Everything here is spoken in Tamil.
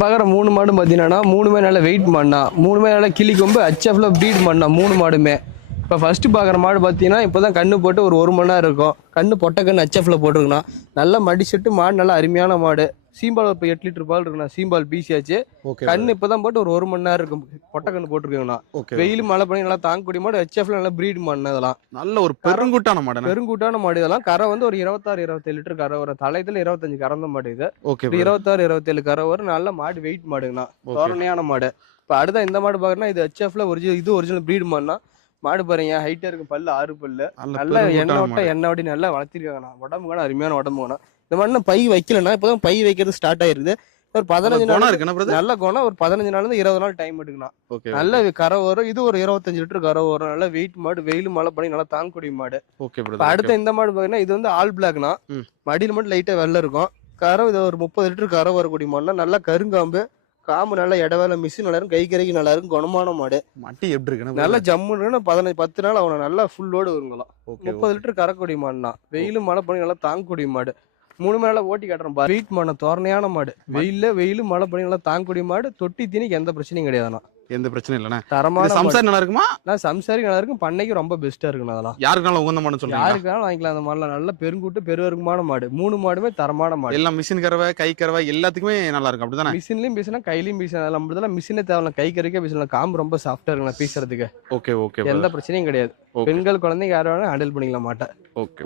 பார்க்குற 3 மாடும் பார்த்தீங்கன்னா 3மே நல்ல வெயிட் மாடுனா 3மே நல்ல கிளி கொம்பு ஹெச்எஃப்ல ப்ரீட் மாடுனா 3 மாடுமே. இப்போ ஃபஸ்ட்டு பார்க்குற மாடு பார்த்தீங்கன்னா இப்போ தான் கண்ணு போட்டு ஒரு 1 மணி நேரம் இருக்கும். கண்ணு பொட்டை கண்ணு ஹெச்எஃப்ல போட்டிருக்குண்ணா. நல்லா மடி செட்டு மாடு நல்லா அருமையான மாடு. சீம்பால் இப்போ 8 லிட்டர் பால் இருக்குண்ணா. சீம்பால் பீசியாச்சு. கண்ணு இப்போ தான் போட்டு ஒரு 1 மணி நேரம் இருக்கும். பொட்டை கண்ணு போட்டிருக்குங்கண்ணா. வெயில் மழை பண்ணி நல்லா தாங்கக்கூடிய மாடு ஹெச்எஃப்ல நல்லா ப்ரீட் மாடுனா இதெல்லாம். நல்ல ஒரு பெருங்குட்டான மாடு. பெருங்குட்டான மாடு இதெல்லாம். கரை வந்து ஒரு 26-27 லிட்டர் கரை வரும். தலையத்தில் 25 கறந்த மாடு இது. ஓகே. 26-27 கரை வரும். நல்ல மாடு வெயிட் மாடுங்கண்ணா. தோரணையான மாடு. இப்போ அடுத்த இந்த மாடு பார்க்குறேன்னா இது ஹெச்எஃப்ல ஒரிஜினல் ப்ரீட் மாடுனா. மாடு பாருங்க ஹைட்டா இருக்கு, பல்லு 6 பல்லு. நல்ல எண்ணெய் ஓட்டி நல்லா வளர்த்திருக்காங்கண்ணா. உடம்பு கூட அருமையான உடம்பு வேணும். இந்த மாதிரி பை வைக்கலன்னா இப்போதான் பை வைக்கிறது ஸ்டார்ட் ஆயிருக்குது. ஒரு 15 நாள் நல்ல குணம். ஒரு 15 நாள்ல இருந்து 20 நாள் டைம் எடுக்கணும். நல்ல கரை வரும். இது ஒரு 25 லிட்டர் கரை வரும். நல்ல வெயிட் மாடு. வெயில் மழை பண்ணி நல்லா தாங்கக்கூடிய மாடு. அடுத்த இந்த மாடு பாத்தீங்கன்னா இது வந்து ஆல் பிளாக்னா. மடியில மட்டும் லைட்டா வெள்ளை இருக்கும். கரை இது ஒரு 30 லிட்டர் கரை வரக்கூடிய மாடுனா. நல்லா கருங்காம்பு, காம்பு நல்லா இடவேல மிஷின் நல்லா இருக்கும். கை கரைக்கு நல்லா இருக்கும். குணமான மாடு. மட்டி எப்படி இருக்கு? நல்லா ஜம்முன்னு 10 நாள் அவனை நல்லா ஃபுல் லோடு வருங்களாம். 30 லிட்டர் கறக்கூடிய மாடுனா. வெயிலும் மழை பண்ணி நல்லா தாங்கக்கூடிய மாடு. 3 மேல ஓட்டி காட்டுறோம். வெயிட் மாடு, தோரணையான மாடு. வெயிலும் மழை பண்ணி நல்லா தாங்கக்கூடிய மாடு. தொட்டி தீனிக்கு எந்த பிரச்சனையும் கிடையாதுண்ணா. எந்த பிரச்சனையும் இல்லைண்ணா. தரமான சம்சாரி நல்லா இருக்குமா? சம்சாரி நல்லா இருக்கும். பண்ணைக்கு ரொம்ப பெஸ்டா இருக்குண்ணா. அதெல்லாம் யாருக்குனாலும் உகந்த மாடு சொல்லுங்க. யாருக்குனாலும் வாங்கிக்கலாம். அந்த மாடுலாம் நல்ல பெருங்கூட்டு பெருவருக்குமான மாடு. 3 மாடுமே தரமான மாடு. எல்லாம் மிஷின் கறவை, கை கறவை எல்லாத்துக்குமே நல்லா இருக்கும். அப்படிதானே? மிஷின்லயும் பீசனா, கையிலயும் பீசனா. நம்மளதெல்லாம் மிஷினே தேவையில்ல. கை கறிக்க பீசலாம். காம்பு ரொம்ப சாஃப்டா இருக்குண்ணா பீசுறதுக்கு. Okay okay. எந்த பிரச்சனையும் கிடையாது. பெண்கள் குழந்தைங்க யாரும் வேணா ஹேண்டில் பண்ணிக்கலாம் மாட்டேன். ஓகே.